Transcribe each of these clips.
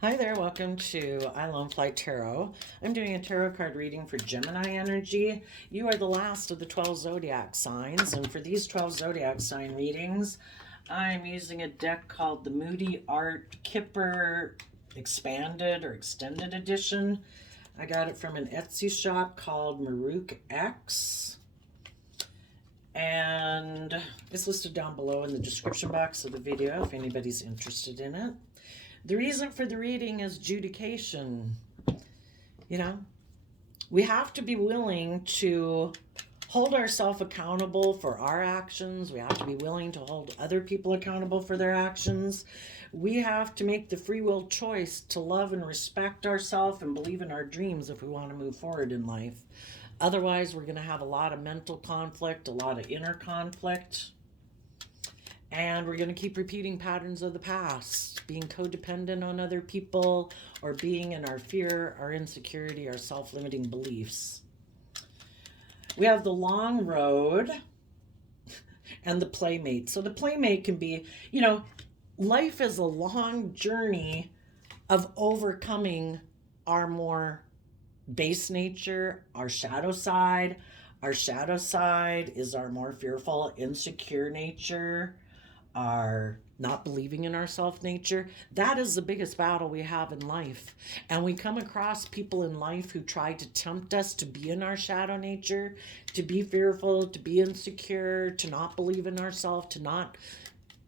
Hi there, welcome to I Lone Fly Tarot. I'm doing a tarot card reading for Gemini energy. You are the last of the 12 zodiac signs, and for these 12 zodiac sign readings, I'm using a deck called the Moody Art Kipper Expanded or Extended Edition. I got it from an Etsy shop called Maruk X, and it's listed down below in the description box of the video if anybody's interested in it. The reason for the reading is judication. We have to be willing to hold ourselves accountable for our actions. We have to be willing to hold other people accountable for their actions. We have to make the free will choice to love and respect ourselves and believe in our dreams if we want to move forward in life. Otherwise, we're going to have a lot of mental conflict, a lot of inner conflict. And we're going to keep repeating patterns of the past, being codependent on other people, or being in our fear, our insecurity, our self-limiting beliefs. We have the long road and the playmate. So the playmate can be, life is a long journey of overcoming our more base nature, our shadow side. Our shadow side is our more fearful, insecure nature, our not believing in ourself nature. That is the biggest battle we have in life. And we come across people in life who try to tempt us to be in our shadow nature, to be fearful, to be insecure, to not believe in ourselves, to not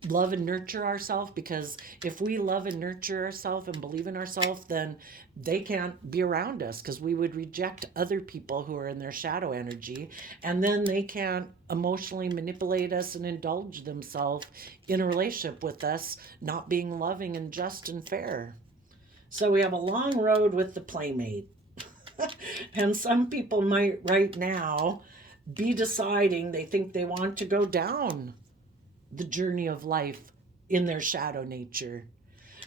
love and nurture ourselves, because if we love and nurture ourselves and believe in ourselves, then they can't be around us, because we would reject other people who are in their shadow energy, and then they can't emotionally manipulate us and indulge themselves in a relationship with us, not being loving and just and fair. So we have a long road with the playmate. And some people might right now be deciding they think they want to go down the journey of life in their shadow nature.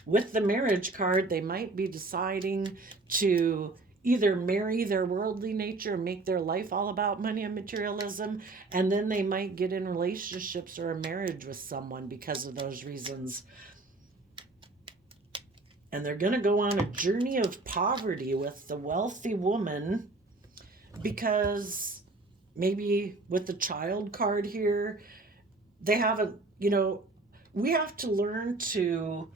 With the marriage card, they might be deciding to either marry their worldly nature and make their life all about money and materialism, and then they might get in relationships or a marriage with someone because of those reasons. And they're going to go on a journey of poverty with the wealthy woman, because maybe with the child card here, they haven't, we have to learn to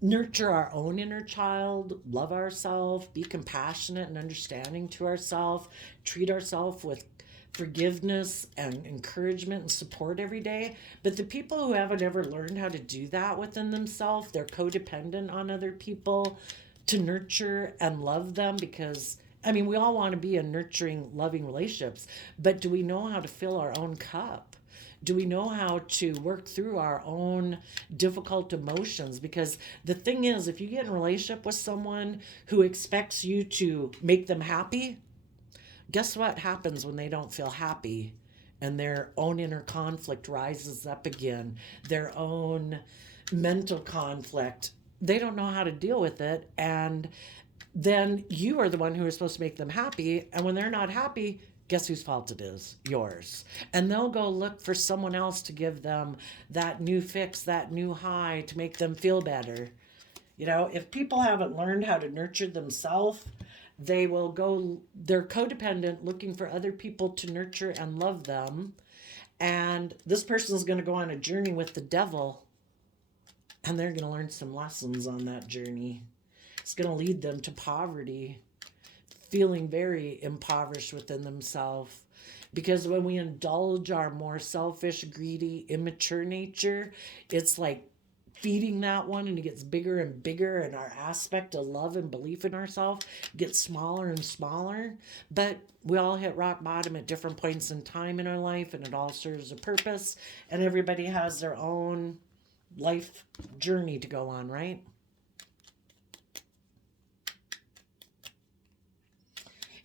nurture our own inner child, love ourselves, be compassionate and understanding to ourselves, treat ourselves with forgiveness and encouragement and support every day. But the people who haven't ever learned how to do that within themselves, they're codependent on other people to nurture and love them, because we all want to be in nurturing, loving relationships, but do we know how to fill our own cup? Do we know how to work through our own difficult emotions? Because the thing is, if you get in a relationship with someone who expects you to make them happy, guess what happens when they don't feel happy and their own inner conflict rises up again, their own mental conflict? They don't know how to deal with it, and then you are the one who is supposed to make them happy, and when they're not happy, guess whose fault it is? Yours. And they'll go look for someone else to give them that new fix, that new high, to make them feel better. If people haven't learned how to nurture themselves, they're codependent, looking for other people to nurture and love them. And this person is going to go on a journey with the devil, and they're going to learn some lessons on that journey. It's going to lead them to poverty, feeling very impoverished within themselves. Because when we indulge our more selfish, greedy, immature nature, it's like feeding that one, and it gets bigger and bigger, and our aspect of love and belief in ourselves gets smaller and smaller. But we all hit rock bottom at different points in time in our life, and it all serves a purpose, and everybody has their own life journey to go on, right?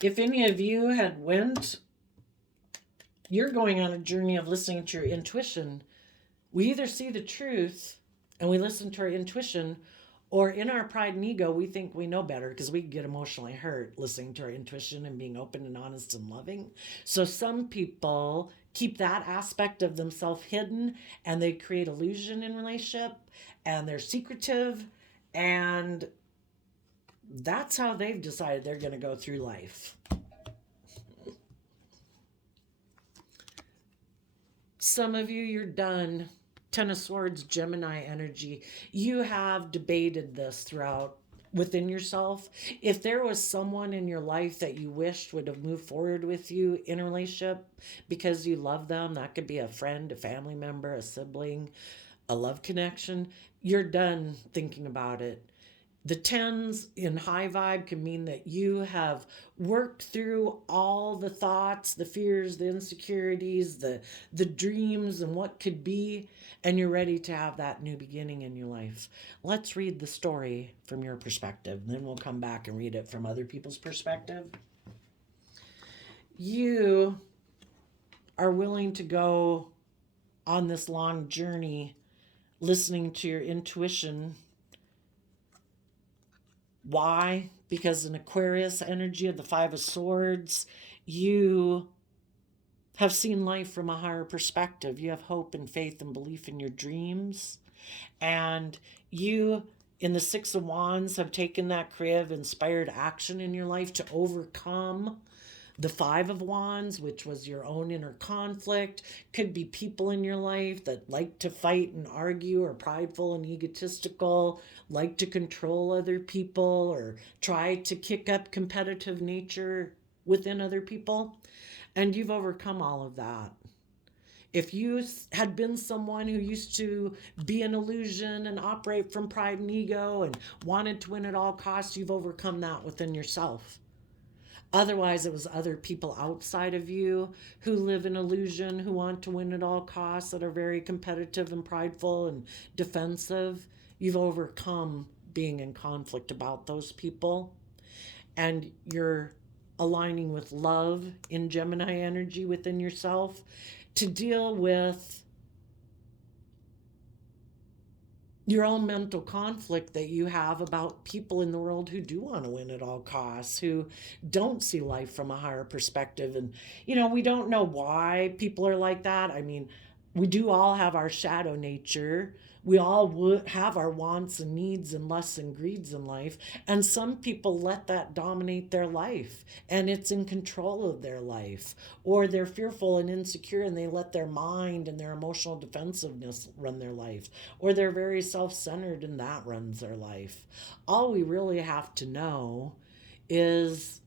If any of you you're going on a journey of listening to your intuition. We either see the truth and we listen to our intuition, or in our pride and ego, we think we know better, because we get emotionally hurt listening to our intuition and being open and honest and loving. So some people keep that aspect of themselves hidden, and they create illusion in relationship, and they're secretive, And that's how they've decided they're going to go through life. Some of you, you're done. Ten of Swords, Gemini energy. You have debated this throughout within yourself. If there was someone in your life that you wished would have moved forward with you in a relationship because you love them, that could be a friend, a family member, a sibling, a love connection, you're done thinking about it. The tens in high vibe can mean that you have worked through all the thoughts, the fears, the insecurities, the dreams, and what could be, and you're ready to have that new beginning in your life. Let's read the story from your perspective, then we'll come back and read it from other people's perspective. You are willing to go on this long journey, listening to your intuition. Why? Because in Aquarius energy of the Five of Swords, you have seen life from a higher perspective. You have hope and faith and belief in your dreams. And you, in the Six of Wands, have taken that creative, inspired action in your life to overcome the Five of Wands, which was your own inner conflict. Could be people in your life that like to fight and argue, or prideful and egotistical, like to control other people, or try to kick up competitive nature within other people. And you've overcome all of that. If you had been someone who used to be an illusion and operate from pride and ego and wanted to win at all costs, you've overcome that within yourself. Otherwise, it was other people outside of you who live in illusion, who want to win at all costs, that are very competitive and prideful and defensive. You've overcome being in conflict about those people. And you're aligning with love in Gemini energy within yourself to deal with your own mental conflict that you have about people in the world who do want to win at all costs, who don't see life from a higher perspective. And, we don't know why people are like that. I mean, we do all have our shadow nature. We all have our wants and needs and lusts and greeds in life. And some people let that dominate their life, and it's in control of their life. Or they're fearful and insecure, and they let their mind and their emotional defensiveness run their life. Or they're very self-centered, and that runs their life. All we really have to know is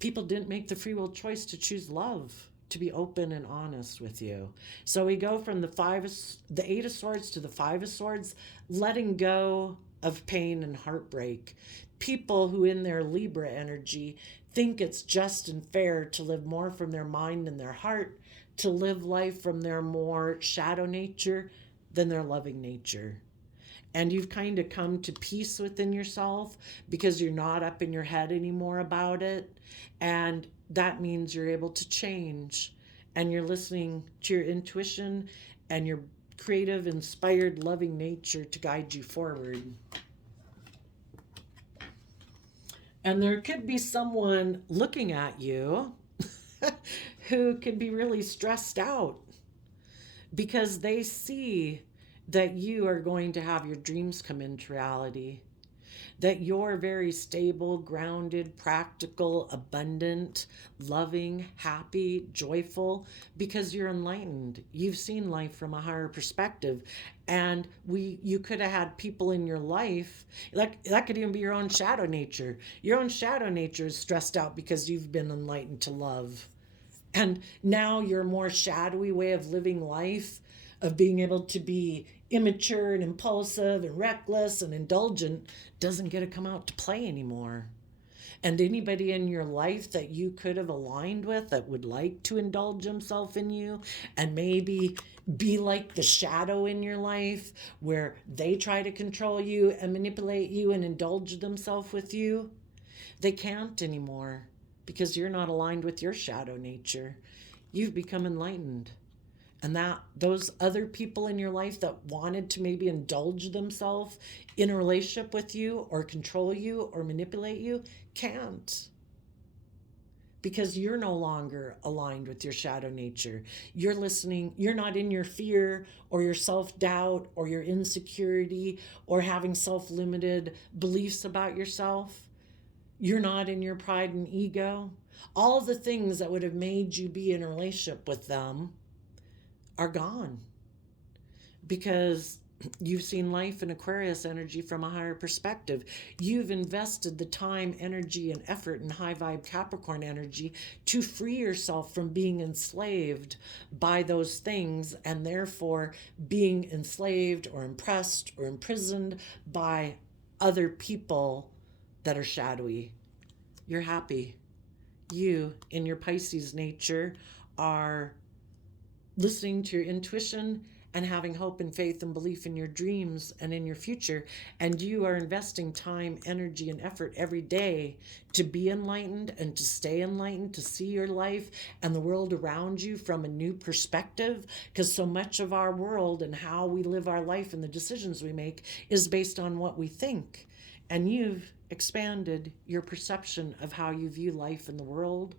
people didn't make the free will choice to choose love, to be open and honest with you. So we go from the Eight of Swords to the Five of Swords, letting go of pain and heartbreak. People who in their Libra energy think it's just and fair to live more from their mind and their heart, to live life from their more shadow nature than their loving nature. And you've kind of come to peace within yourself because you're not up in your head anymore about it. And that means you're able to change, and you're listening to your intuition and your creative, inspired, loving nature to guide you forward. And there could be someone looking at you who could be really stressed out because they see that you are going to have your dreams come into reality, that you're very stable, grounded, practical, abundant, loving, happy, joyful, because you're enlightened. You've seen life from a higher perspective. And you could have had people in your life, like that could even be your own shadow nature. Your own shadow nature is stressed out because you've been enlightened to love. And now your more shadowy way of living life, of being able to be immature and impulsive and reckless and indulgent, doesn't get to come out to play anymore. And anybody in your life that you could have aligned with that would like to indulge himself in you and maybe be like the shadow in your life where they try to control you and manipulate you and indulge themselves with you, they can't anymore because you're not aligned with your shadow nature. You've become enlightened. And that those other people in your life that wanted to maybe indulge themselves in a relationship with you or control you or manipulate you can't. because you're no longer aligned with your shadow nature. You're listening, you're not in your fear or your self-doubt or your insecurity or having self-limited beliefs about yourself. You're not in your pride and ego. All the things that would have made you be in a relationship with them are gone because you've seen life in Aquarius energy from a higher perspective. You've invested the time, energy, and effort in high vibe Capricorn energy to free yourself from being enslaved by those things, and therefore being enslaved or impressed or imprisoned by other people that are shadowy. You're happy. You, in your Pisces nature, are listening to your intuition and having hope and faith and belief in your dreams and in your future. And you are investing time, energy, and effort every day to be enlightened and to stay enlightened, to see your life and the world around you from a new perspective. Because so much of our world and how we live our life and the decisions we make is based on what we think. And you've expanded your perception of how you view life in the world.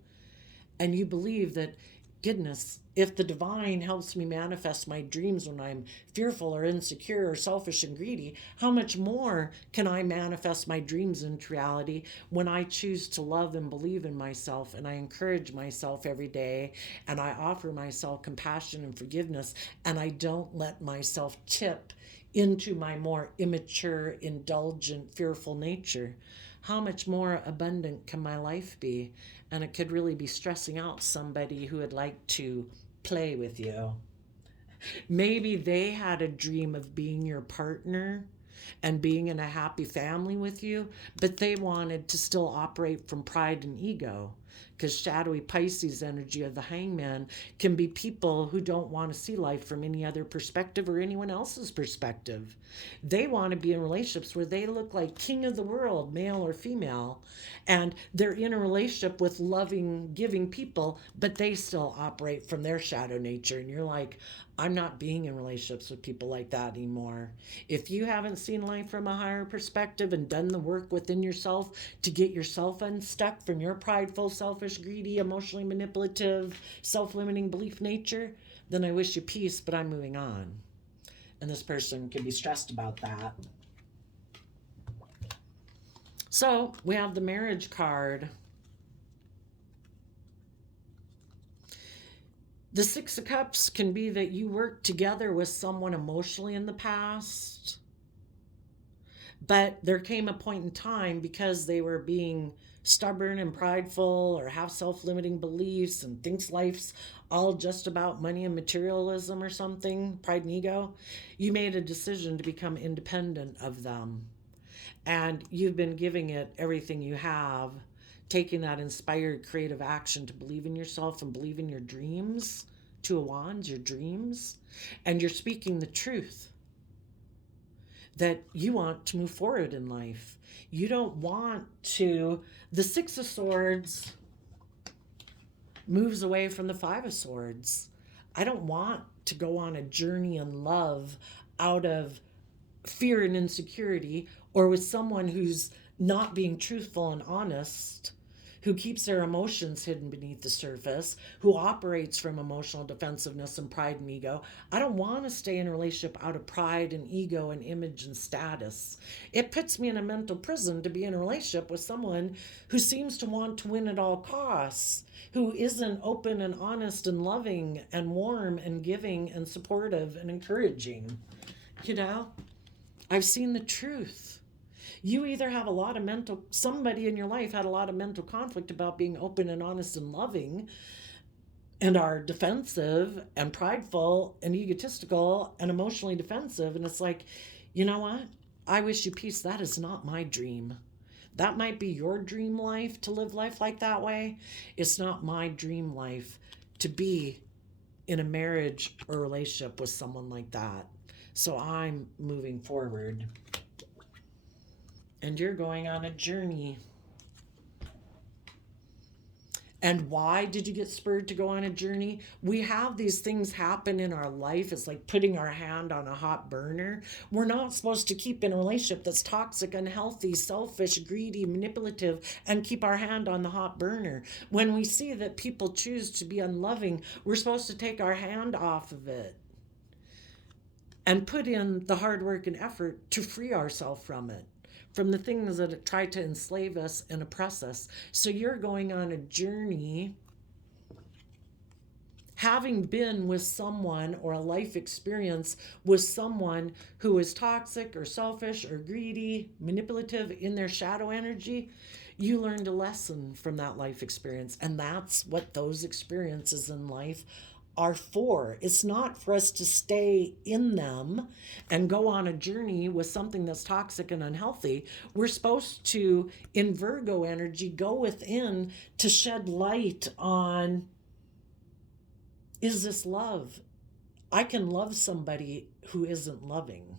And you believe that, goodness, if the divine helps me manifest my dreams when I'm fearful or insecure or selfish and greedy, how much more can I manifest my dreams into reality when I choose to love and believe in myself, and I encourage myself every day, and I offer myself compassion and forgiveness, and I don't let myself tip into my more immature, indulgent, fearful nature? How much more abundant can my life be? And it could really be stressing out somebody who would like to play with you. Maybe they had a dream of being your partner and being in a happy family with you, but they wanted to still operate from pride and ego. Because shadowy Pisces energy of the hangman can be people who don't want to see life from any other perspective or anyone else's perspective. They want to be in relationships where they look like king of the world, male or female, and they're in a relationship with loving, giving people, but they still operate from their shadow nature. And you're like, I'm not being in relationships with people like that anymore. If you haven't seen life from a higher perspective and done the work within yourself to get yourself unstuck from your prideful, selfish, greedy, emotionally manipulative, self-limiting belief nature, then I wish you peace, but I'm moving on. And this person can be stressed about that. So we have the marriage card. The Six of Cups can be that you worked together with someone emotionally in the past, but there came a point in time because they were being stubborn and prideful or have self-limiting beliefs and thinks life's all just about money and materialism or something, pride and ego, you made a decision to become independent of them. And you've been giving it everything you have, taking that inspired creative action to believe in yourself and believe in your dreams, Two of Wands, your dreams, and you're speaking the truth that you want to move forward in life. You don't want to, the Six of Swords moves away from the Five of Swords. I don't want to go on a journey in love out of fear and insecurity, or with someone who's not being truthful and honest, who keeps their emotions hidden beneath the surface, who operates from emotional defensiveness and pride and ego. I don't want to stay in a relationship out of pride and ego and image and status. It puts me in a mental prison to be in a relationship with someone who seems to want to win at all costs, who isn't open and honest and loving and warm and giving and supportive and encouraging. You know, I've seen the truth. You either have a lot of somebody in your life had a lot of mental conflict about being open and honest and loving, and are defensive and prideful and egotistical and emotionally defensive. And it's like, you know what? I wish you peace. That is not my dream. That might be your dream life, to live life like that way. It's not my dream life to be in a marriage or relationship with someone like that. So I'm moving forward. And you're going on a journey. And why did you get spurred to go on a journey? We have these things happen in our life. It's like putting our hand on a hot burner. We're not supposed to keep in a relationship that's toxic, unhealthy, selfish, greedy, manipulative, and keep our hand on the hot burner. When we see that people choose to be unloving, we're supposed to take our hand off of it and put in the hard work and effort to free ourselves from it, from the things that try to enslave us and oppress us. So you're going on a journey, having been with someone or a life experience with someone who is toxic or selfish or greedy, manipulative in their shadow energy. You learned a lesson from that life experience. And that's what those experiences in life are for. It's not for us to stay in them and go on a journey with something that's toxic and unhealthy. We're supposed to, in Virgo energy, go within to shed light on, is this love? I can love somebody who isn't loving.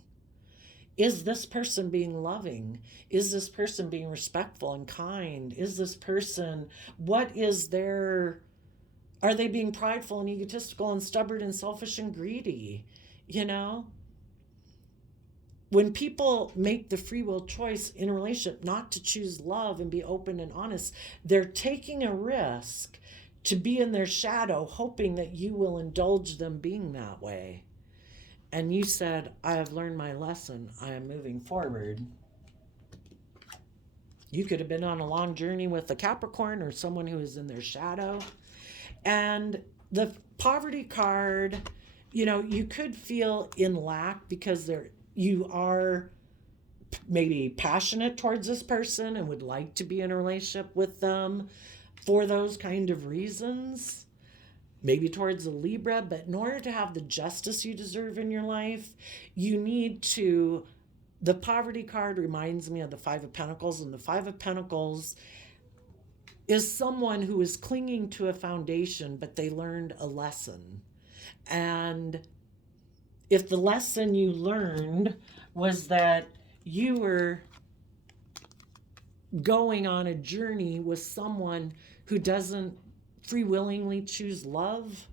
Is this person being loving? Is this person being respectful and kind? Is this person, what is their, are they being prideful and egotistical and stubborn and selfish and greedy? You know? When people make the free will choice in a relationship not to choose love and be open and honest, they're taking a risk to be in their shadow, hoping that you will indulge them being that way. And you said, I have learned my lesson. I am moving forward. You could have been on a long journey with a Capricorn or someone who is in their shadow. And the poverty card, you know, you could feel in lack because you are maybe passionate towards this person and would like to be in a relationship with them for those kind of reasons, maybe towards a Libra. But in order to have the justice you deserve in your life, you need to, the poverty card reminds me of the Five of Pentacles, and the Five of Pentacles is someone who is clinging to a foundation, but they learned a lesson. And if the lesson you learned was that you were going on a journey with someone who doesn't free willingly choose love,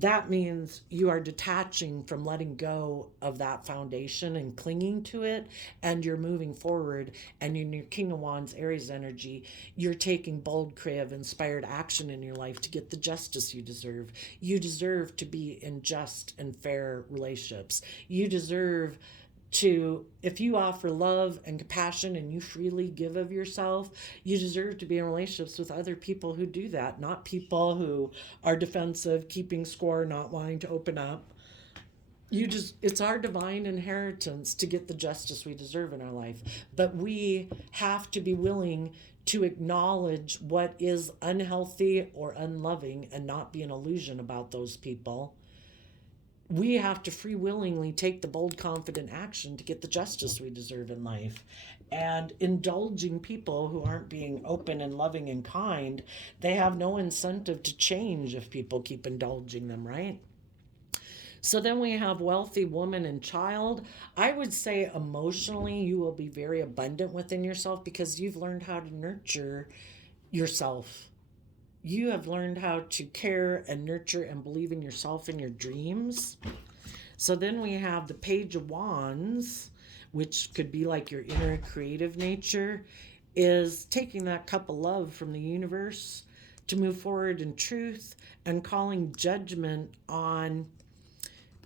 that means you are detaching from letting go of that foundation and clinging to it, and you're moving forward. And in your King of Wands, Aries energy, you're taking bold, creative, inspired action in your life to get the justice you deserve. You deserve to be in just and fair relationships. You deserve to, if you offer love and compassion and you freely give of yourself, you deserve to be in relationships with other people who do that, not people who are defensive, keeping score, not wanting to open up. It's our divine inheritance to get the justice we deserve in our life. But we have to be willing to acknowledge what is unhealthy or unloving and not be an illusion about those people. We have to free willingly take the bold, confident action to get the justice we deserve in life. And indulging people who aren't being open and loving and kind, they have no incentive to change if people keep indulging them, right? So then we have wealthy woman and child. I would say emotionally, you will be very abundant within yourself because you've learned how to nurture yourself. You have learned how to care and nurture and believe in yourself and your dreams. So then we have the Page of Wands, which could be like your inner creative nature, is taking that cup of love from the universe to move forward in truth and calling judgment on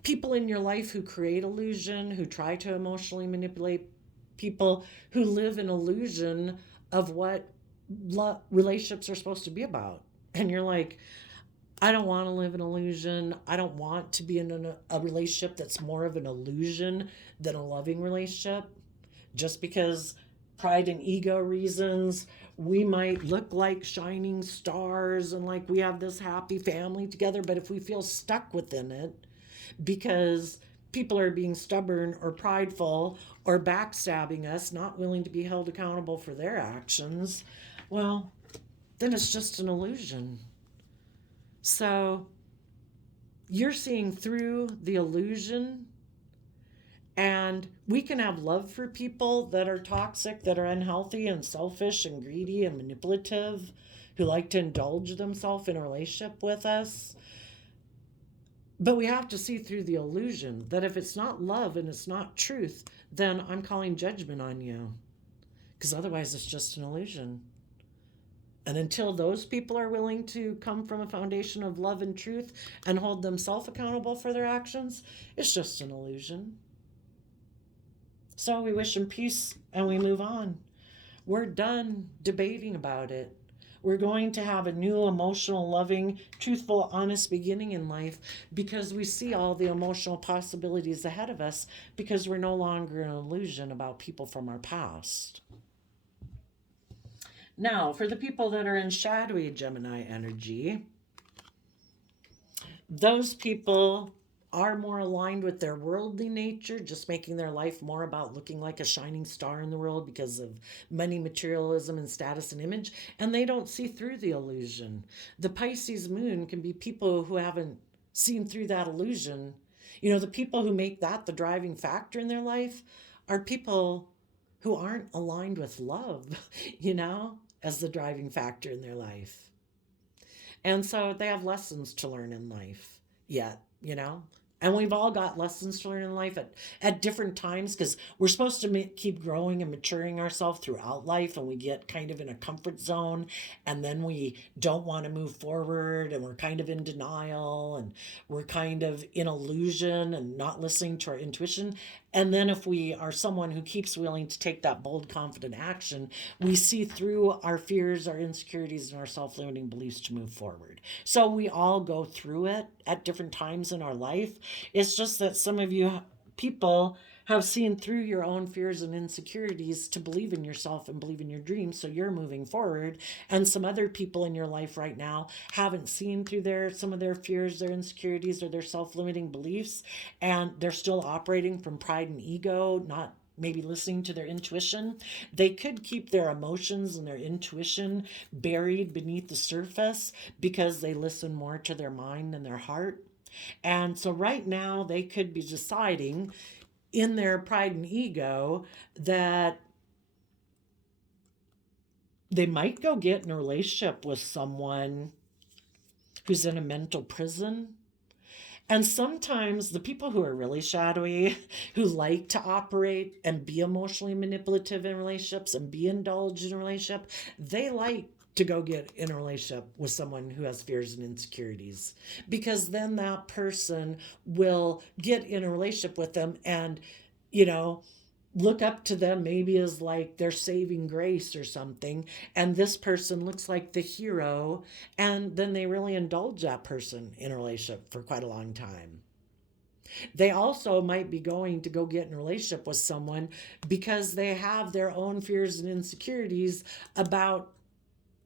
people in your life who create illusion, who try to emotionally manipulate people, who live in illusion of what relationships are supposed to be about. And you're like, I don't want to live in illusion. I don't want to be in a relationship that's more of an illusion than a loving relationship. Just because pride and ego reasons, we might look like shining stars and like we have this happy family together. But if we feel stuck within it because people are being stubborn or prideful or backstabbing us, not willing to be held accountable for their actions, well, then it's just an illusion. So you're seeing through the illusion, and we can have love for people that are toxic, that are unhealthy and selfish and greedy and manipulative, who like to indulge themselves in a relationship with us. But we have to see through the illusion that if it's not love and it's not truth, then I'm calling judgment on you. Because otherwise it's just an illusion. And until those people are willing to come from a foundation of love and truth and hold themselves accountable for their actions, it's just an illusion. So we wish them peace and we move on. We're done debating about it. We're going to have a new emotional, loving, truthful, honest beginning in life because we see all the emotional possibilities ahead of us because we're no longer an illusion about people from our past. Now, for the people that are in shadowy Gemini energy, those people are more aligned with their worldly nature, just making their life more about looking like a shining star in the world because of money, materialism, and status and image, and they don't see through the illusion. The Pisces moon can be people who haven't seen through that illusion. You know, the people who make that the driving factor in their life are people who aren't aligned with love, you know, as the driving factor in their life. And so they have lessons to learn in life yet, you know? And we've all got lessons to learn in life at different times because we're supposed to keep growing and maturing ourselves throughout life, and we get kind of in a comfort zone, and then we don't want to move forward, and we're kind of in denial, and we're kind of in illusion and not listening to our intuition. And then if we are someone who keeps willing to take that bold, confident action, we see through our fears, our insecurities, and our self-limiting beliefs to move forward. So we all go through it at different times in our life. It's just that some of you people have seen through your own fears and insecurities to believe in yourself and believe in your dreams, so you're moving forward. And some other people in your life right now haven't seen through some of their fears, their insecurities, or their self-limiting beliefs, and they're still operating from pride and ego, not maybe listening to their intuition. They could keep their emotions and their intuition buried beneath the surface because they listen more to their mind than their heart. And so right now they could be deciding in their pride and ego that they might go get in a relationship with someone who's in a mental prison. And sometimes the people who are really shadowy, who like to operate and be emotionally manipulative in relationships and be indulged in a relationship, they like to go get in a relationship with someone who has fears and insecurities, because then that person will get in a relationship with them and, you know, look up to them maybe as like their saving grace or something, and this person looks like the hero, and then they really indulge that person in a relationship for quite a long time. They also might be going to go get in a relationship with someone because they have their own fears and insecurities about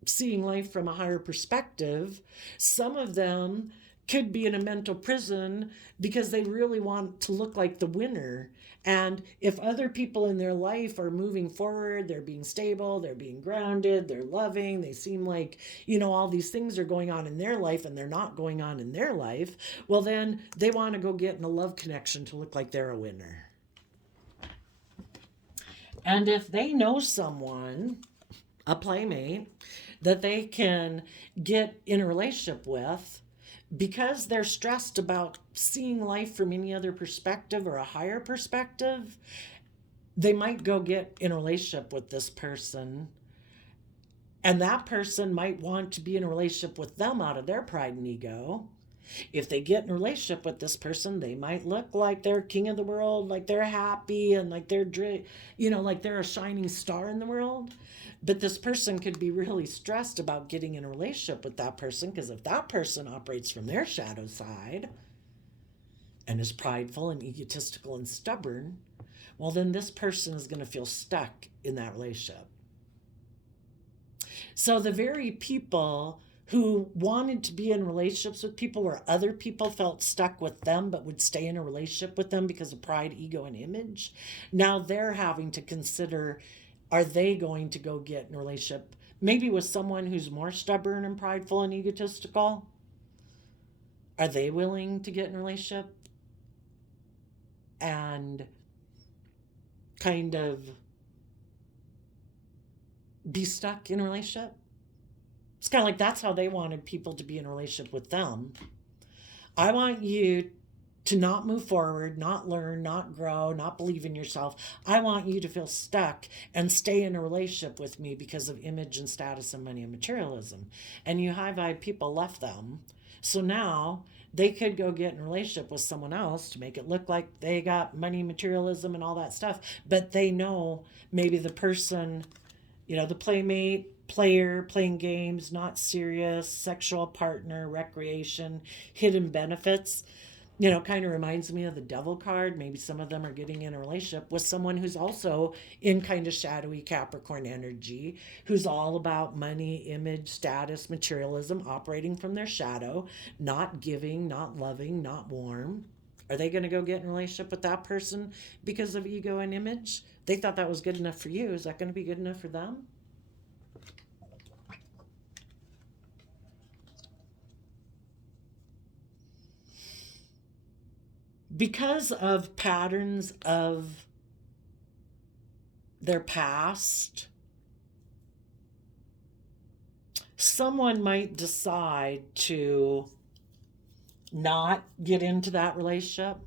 seeing life from a higher perspective. Some of them could be in a mental prison because they really want to look like the winner. And if other people in their life are moving forward, they're being stable, they're being grounded, they're loving, they seem like, you know, all these things are going on in their life and they're not going on in their life, well, then they want to go get in a love connection to look like they're a winner. And if they know someone, a playmate, that they can get in a relationship with, because they're stressed about seeing life from any other perspective or a higher perspective, they might go get in a relationship with this person. And that person might want to be in a relationship with them out of their pride and ego. If they get in a relationship with this person, they might look like they're king of the world, like they're happy and like they're, you know, like they're a shining star in the world. But this person could be really stressed about getting in a relationship with that person, because if that person operates from their shadow side and is prideful and egotistical and stubborn, well, then this person is going to feel stuck in that relationship. So the very people who wanted to be in relationships with people where other people felt stuck with them but would stay in a relationship with them because of pride, ego, and image, now they're having to consider, are they going to go get in a relationship maybe with someone who's more stubborn and prideful and egotistical? Are they willing to get in a relationship and kind of be stuck in a relationship? It's kind of like that's how they wanted people to be in a relationship with them. I want you to not move forward, not learn, not grow, not believe in yourself. I want you to feel stuck and stay in a relationship with me because of image and status and money and materialism. And you high vibe people left them. So now they could go get in a relationship with someone else to make it look like they got money, materialism, and all that stuff. But they know maybe the person, the playmate, player, playing games, not serious, sexual partner, recreation, hidden benefits, kind of reminds me of the devil card. Maybe some of them are getting in a relationship with someone who's also in kind of shadowy Capricorn energy, who's all about money, image, status, materialism, operating from their shadow, not giving, not loving, not warm. Are they going to go get in a relationship with that person because of ego and image? They thought that was good enough for you. Is that going to be good enough for them? Because of patterns of their past, someone might decide to not get into that relationship.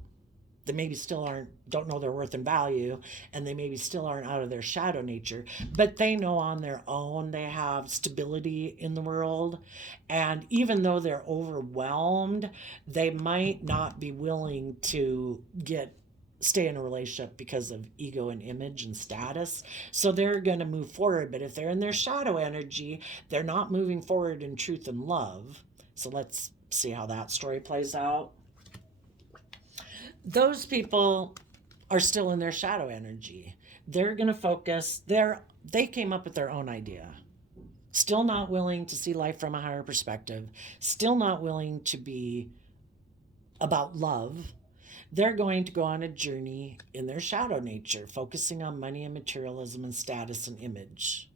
They maybe still don't know their worth and value, and they maybe still aren't out of their shadow nature, but they know on their own they have stability in the world. And even though they're overwhelmed, they might not be willing to stay in a relationship because of ego and image and status. So they're going to move forward. But if they're in their shadow energy, they're not moving forward in truth and love. So let's see how that story plays out. Those people are still in their shadow energy. They're going to focus. They came up with their own idea. Still not willing to see life from a higher perspective. Still not willing to be about love. They're going to go on a journey in their shadow nature, focusing on money and materialism and status and image.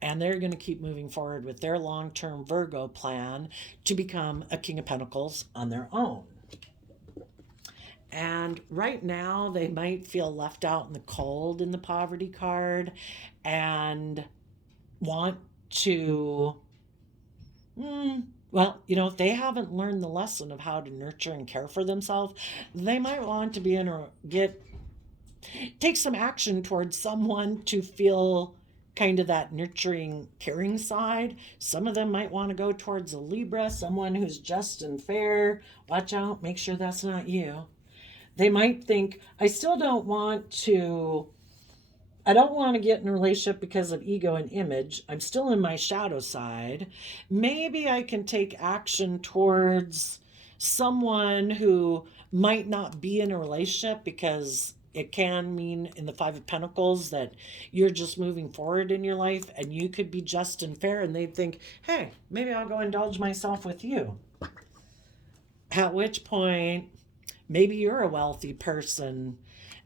And they're going to keep moving forward with their long-term Virgo plan to become a King of Pentacles on their own. And right now, they might feel left out in the cold in the poverty card and want to, if they haven't learned the lesson of how to nurture and care for themselves, they might want to be take some action towards someone to feel kind of that nurturing, caring side. Some of them might want to go towards a Libra, someone who's just and fair. Watch out, make sure that's not you. They might think, I don't want to get in a relationship because of ego and image. I'm still in my shadow side. Maybe I can take action towards someone who might not be in a relationship, because it can mean in the Five of Pentacles that you're just moving forward in your life and you could be just and fair, and they'd think, hey, maybe I'll go indulge myself with you. At which point, maybe you're a wealthy person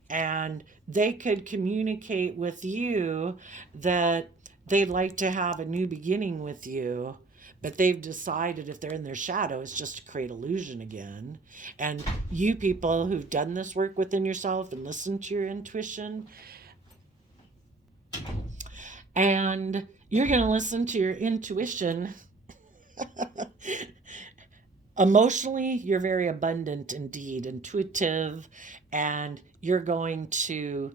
and they could communicate with you that they'd like to have a new beginning with you, but they've decided if they're in their shadow, it's just to create illusion again. And you people who've done this work within yourself and listened to your intuition, and you're going to listen to your intuition. Emotionally, you're very abundant indeed, intuitive, and you're going to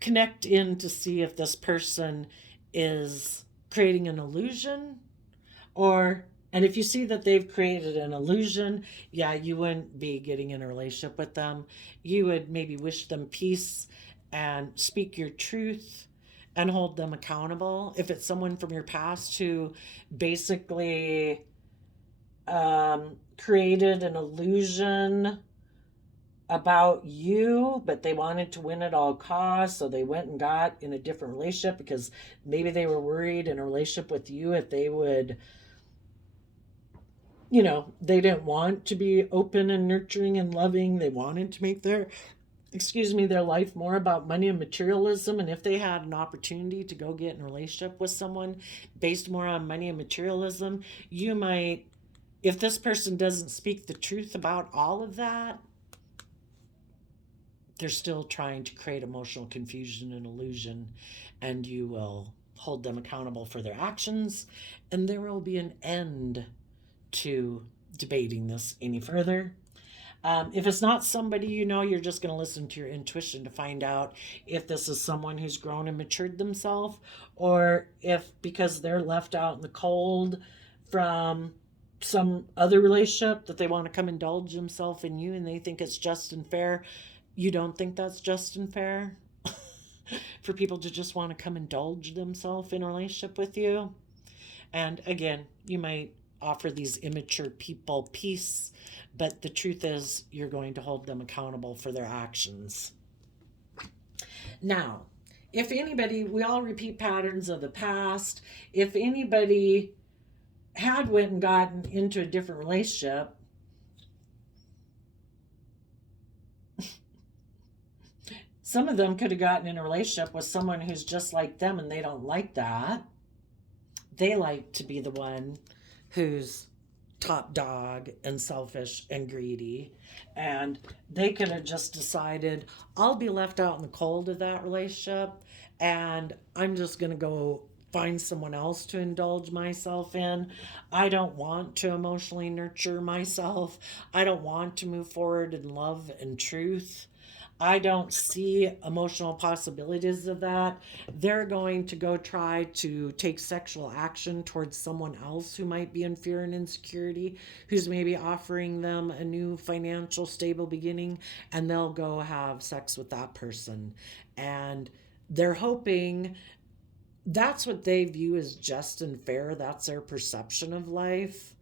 connect in to see if this person is creating an illusion, and if you see that they've created an illusion, you wouldn't be getting in a relationship with them. You would maybe wish them peace and speak your truth and hold them accountable. If it's someone from your past who basically created an illusion about you, but they wanted to win at all costs, so they went and got in a different relationship because maybe they were worried in a relationship with you if they would, they didn't want to be open and nurturing and loving. They wanted to make their life more about money and materialism. And if they had an opportunity to go get in a relationship with someone based more on money and materialism, you might, if this person doesn't speak the truth about all of that, they're still trying to create emotional confusion and illusion, and you will hold them accountable for their actions, and there will be an end to debating this any further. If it's not somebody you know, you're just going to listen to your intuition to find out if this is someone who's grown and matured themselves, or if because they're left out in the cold from some other relationship that they want to come indulge themselves in you and they think it's just and fair. You don't think that's just and fair for people to just want to come indulge themselves in a relationship with you? And again, you might offer these immature people peace, but the truth is you're going to hold them accountable for their actions. Now, if anybody, we all repeat patterns of the past. If anybody had went and gotten into a different relationship, some of them could have gotten in a relationship with someone who's just like them, and they don't like that. They like to be the one who's top dog and selfish and greedy, and they could have just decided, I'll be left out in the cold of that relationship, and I'm just going to go find someone else to indulge myself in. I don't want to emotionally nurture myself. I don't want to move forward in love and truth. I don't see emotional possibilities of that. They're going to go try to take sexual action towards someone else who might be in fear and insecurity, who's maybe offering them a new financial stable beginning, and they'll go have sex with that person. And they're hoping that's what they view as just and fair. That's their perception of life.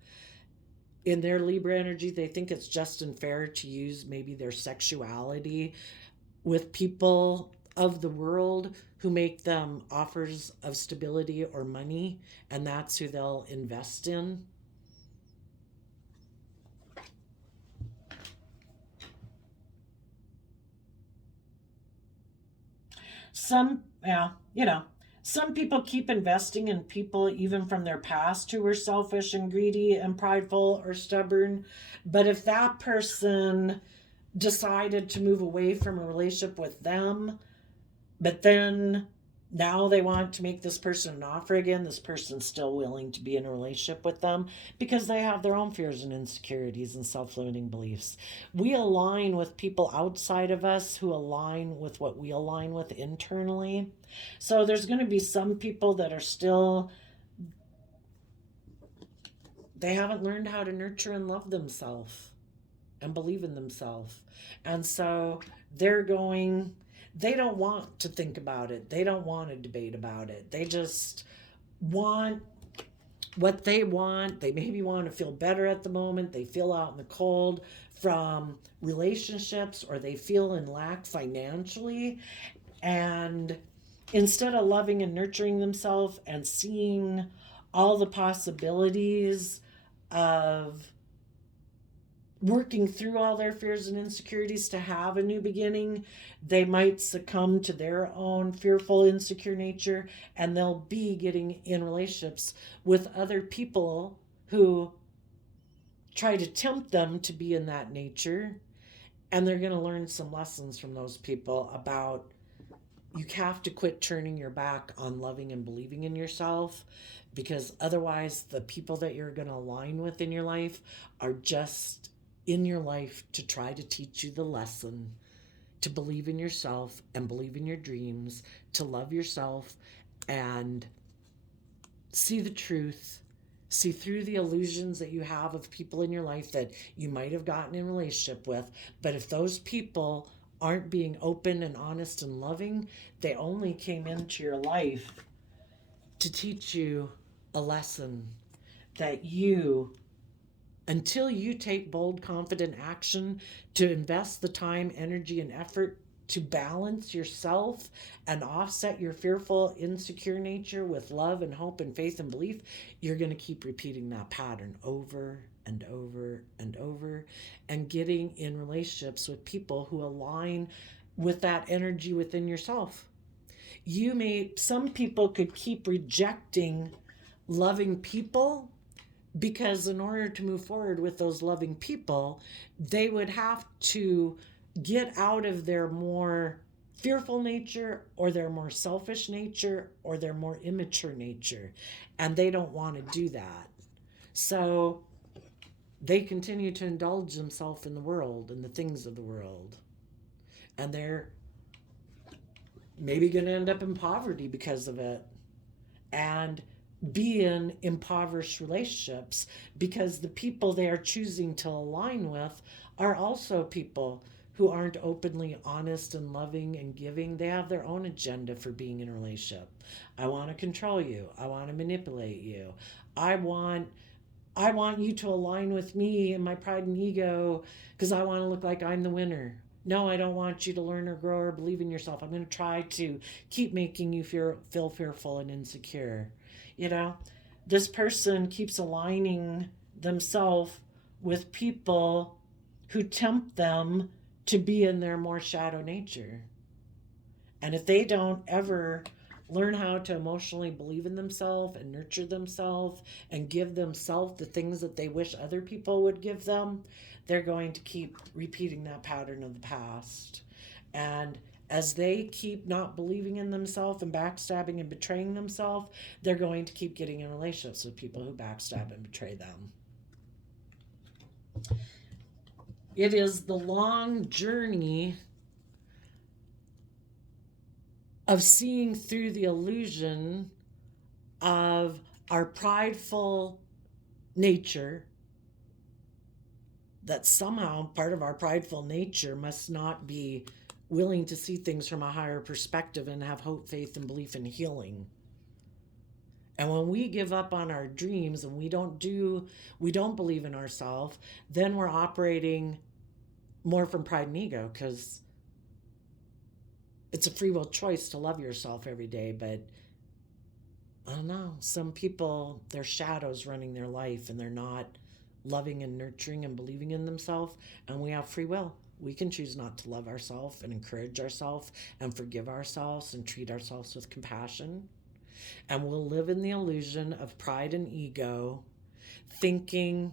In their Libra energy, they think it's just and fair to use maybe their sexuality with people of the world who make them offers of stability or money, and that's who they'll invest in. Some people keep investing in people even from their past who were selfish and greedy and prideful or stubborn. But if that person decided to move away from a relationship with them, but then now they want to make this person an offer again, this person's still willing to be in a relationship with them because they have their own fears and insecurities and self-limiting beliefs. We align with people outside of us who align with what we align with internally. So there's going to be some people that are still, they haven't learned how to nurture and love themselves and believe in themselves. And so they don't want to think about it. They don't want to debate about it. They just want what they want. They maybe want to feel better at the moment. They feel out in the cold from relationships, or they feel in lack financially. And instead of loving and nurturing themselves and seeing all the possibilities of working through all their fears and insecurities to have a new beginning, they might succumb to their own fearful, insecure nature, and they'll be getting in relationships with other people who try to tempt them to be in that nature. And they're going to learn some lessons from those people about you have to quit turning your back on loving and believing in yourself, because otherwise the people that you're going to align with in your life are just in your life to try to teach you the lesson to believe in yourself and believe in your dreams, to love yourself and see the truth, see through the illusions that you have of people in your life that you might have gotten in a relationship with. But if those people aren't being open and honest and loving, they only came into your life to teach you a lesson that you, until you take bold, confident action to invest the time, energy, and effort to balance yourself and offset your fearful, insecure nature with love and hope and faith and belief, you're going to keep repeating that pattern over and over and over, and getting in relationships with people who align with that energy within yourself. Some people could keep rejecting loving people, because in order to move forward with those loving people, they would have to get out of their more fearful nature, or their more selfish nature, or their more immature nature. And they don't want to do that. So they continue to indulge themselves in the world and the things of the world. And they're maybe going to end up in poverty because of it. And be in impoverished relationships because the people they are choosing to align with are also people who aren't openly honest and loving and giving. They have their own agenda for being in a relationship. I want to control you. I want to manipulate you. I want you to align with me and my pride and ego because I want to look like I'm the winner. No, I don't want you to learn or grow or believe in yourself. I'm going to try to keep making you feel fearful and insecure. You know, this person keeps aligning themselves with people who tempt them to be in their more shadow nature. And if they don't ever learn how to emotionally believe in themselves and nurture themselves and give themselves the things that they wish other people would give them, they're going to keep repeating that pattern of the past. And as they keep not believing in themselves and backstabbing and betraying themselves, they're going to keep getting in relationships with people who backstab and betray them. It is the long journey of seeing through the illusion of our prideful nature, that somehow part of our prideful nature must not be willing to see things from a higher perspective and have hope, faith, and belief in healing. And when we give up on our dreams and we don't believe in ourselves, then we're operating more from pride and ego, because it's a free will choice to love yourself every day. But I don't know, some people, their shadows running their life and they're not loving and nurturing and believing in themselves. And we have free will. We can choose not to love ourselves and encourage ourselves and forgive ourselves and treat ourselves with compassion. And we'll live in the illusion of pride and ego, thinking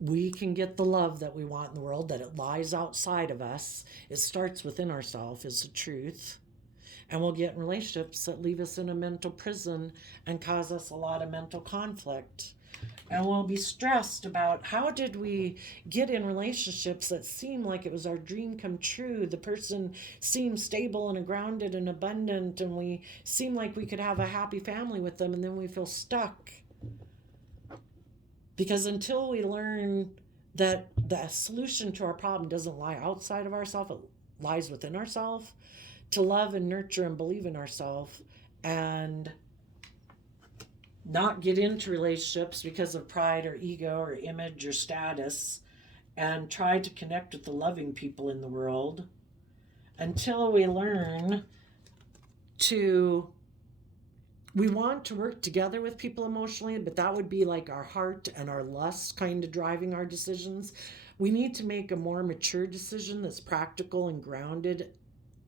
we can get the love that we want in the world, that it lies outside of us. It starts within ourselves, is the truth. And we'll get in relationships that leave us in a mental prison and cause us a lot of mental conflict. And we'll be stressed about, how did we get in relationships that seem like it was our dream come true? The person seems stable and grounded and abundant, and we seem like we could have a happy family with them, and then we feel stuck. Because until we learn that the solution to our problem doesn't lie outside of ourselves, it lies within ourselves, to love and nurture and believe in ourselves, and not get into relationships because of pride or ego or image or status, and try to connect with the loving people in the world, until we learn to, we want to work together with people emotionally, but that would be like our heart and our lust kind of driving our decisions. We need to make a more mature decision that's practical and grounded,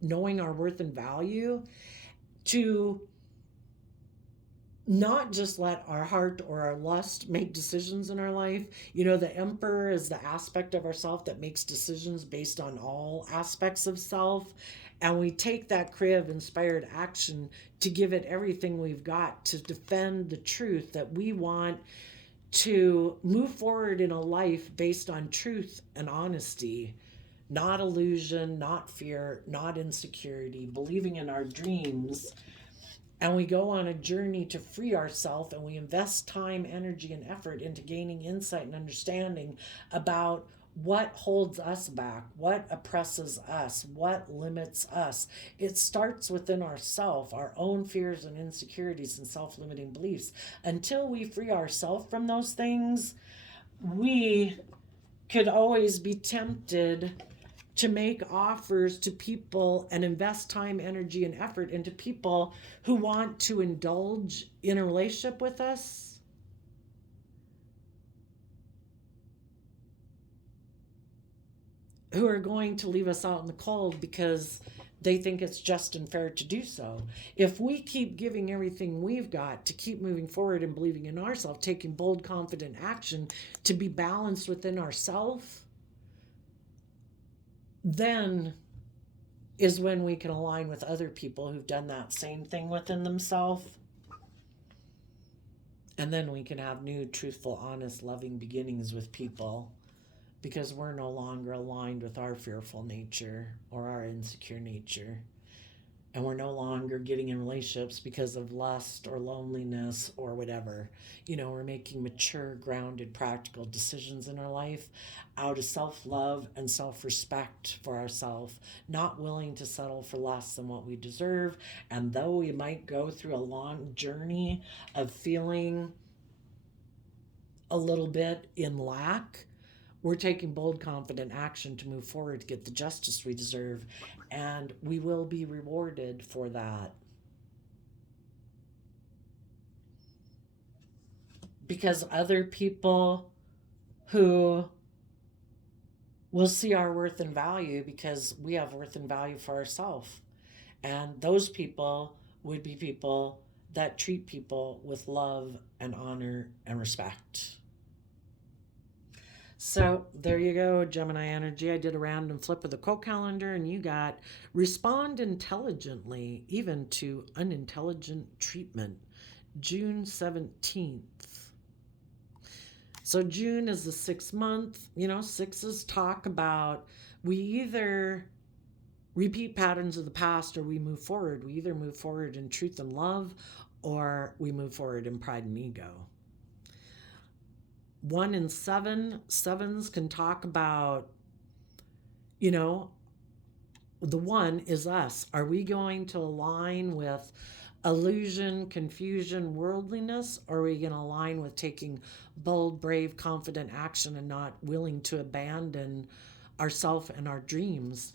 knowing our worth and value, to not just let our heart or our lust make decisions in our life. You know, the emperor is the aspect of ourself that makes decisions based on all aspects of self. And we take that creative inspired action to give it everything we've got to defend the truth that we want to move forward in a life based on truth and honesty, not illusion, not fear, not insecurity, believing in our dreams. And we go on a journey to free ourselves, and we invest time, energy, and effort into gaining insight and understanding about what holds us back, what oppresses us, what limits us. It starts within ourselves, our own fears and insecurities and self-limiting beliefs. Until we free ourselves from those things, we could always be tempted to make offers to people and invest time, energy, and effort into people who want to indulge in a relationship with us, who are going to leave us out in the cold because they think it's just and fair to do so. If we keep giving everything we've got to keep moving forward and believing in ourselves, taking bold, confident action to be balanced within ourselves, then is when we can align with other people who've done that same thing within themselves. And then we can have new, truthful, honest, loving beginnings with people because we're no longer aligned with our fearful nature or our insecure nature. And we're no longer getting in relationships because of lust or loneliness or whatever. We're making mature, grounded, practical decisions in our life out of self-love and self-respect for ourselves, not willing to settle for less than what we deserve. And though we might go through a long journey of feeling a little bit in lack, we're taking bold, confident action to move forward to get the justice we deserve, and we will be rewarded for that. Because other people who will see our worth and value because we have worth and value for ourselves. And those people would be people that treat people with love and honor and respect. So there you go, Gemini energy. I did a random flip of the quote calendar, and you got respond intelligently, even to unintelligent treatment, June 17th. So June is the 6th month. Sixes talk about we either repeat patterns of the past or we move forward. We either move forward in truth and love or we move forward in pride and ego. 1 and 7, sevens can talk about, the 1 is us. Are we going to align with illusion, confusion, worldliness, or are we going to align with taking bold, brave, confident action and not willing to abandon ourself and our dreams?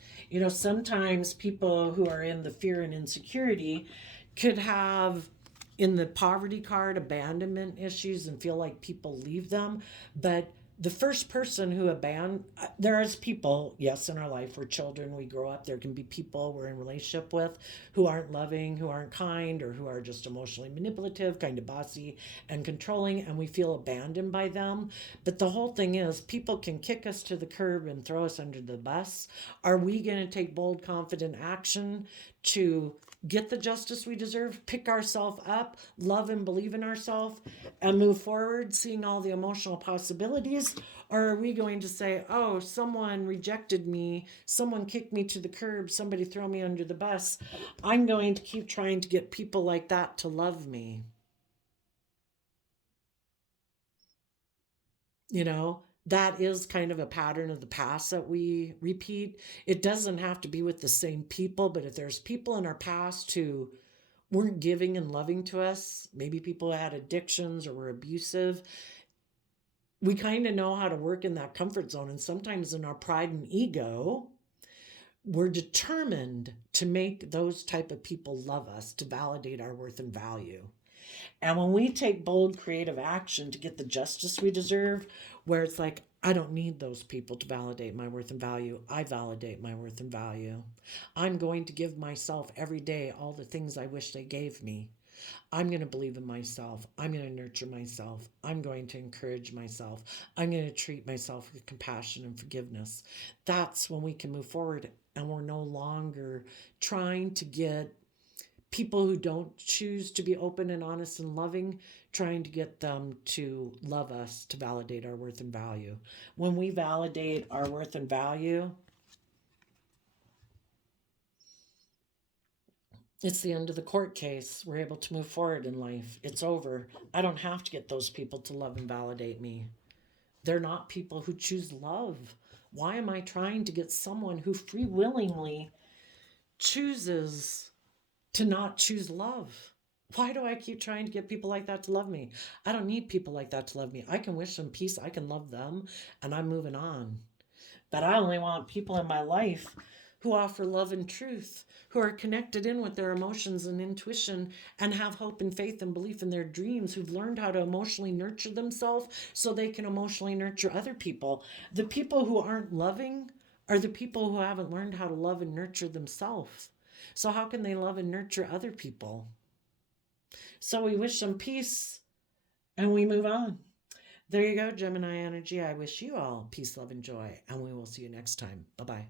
Sometimes people who are in the fear and insecurity could have in the poverty card abandonment issues and feel like people leave them. But the first person who there's people, yes, in our life, we're children, we grow up, there can be people we're in relationship with who aren't loving, who aren't kind, or who are just emotionally manipulative, kind of bossy and controlling, and we feel abandoned by them. But the whole thing is people can kick us to the curb and throw us under the bus. Are we going to take bold, confident action to get the justice we deserve, pick ourselves up, love and believe in ourselves, and move forward, seeing all the emotional possibilities? Or are we going to say, oh, someone rejected me, someone kicked me to the curb, somebody throw me under the bus. I'm going to keep trying to get people like that to love me. That is kind of a pattern of the past that we repeat. It doesn't have to be with the same people, but if there's people in our past who weren't giving and loving to us, maybe people had addictions or were abusive, we kind of know how to work in that comfort zone. And sometimes in our pride and ego, we're determined to make those type of people love us, to validate our worth and value. And when we take bold, creative action to get the justice we deserve, where it's like, I don't need those people to validate my worth and value. I validate my worth and value. I'm going to give myself every day all the things I wish they gave me. I'm going to believe in myself. I'm going to nurture myself. I'm going to encourage myself. I'm going to treat myself with compassion and forgiveness. That's when we can move forward, and we're no longer trying to get people who don't choose to be open and honest and loving, trying to get them to love us, to validate our worth and value. When we validate our worth and value, it's the end of the court case. We're able to move forward in life. It's over. I don't have to get those people to love and validate me. They're not people who choose love. Why am I trying to get someone who free willingly chooses to not choose love? Why do I keep trying to get people like that to love me? I don't need people like that to love me. I can wish them peace. I can love them, and I'm moving on. But I only want people in my life who offer love and truth, who are connected in with their emotions and intuition, and have hope and faith and belief in their dreams, who've learned how to emotionally nurture themselves so they can emotionally nurture other people. The people who aren't loving are the people who haven't learned how to love and nurture themselves. So how can they love and nurture other people? So we wish them peace and we move on. There you go, Gemini energy. I wish you all peace, love, and joy, and we will see you next time. Bye-bye.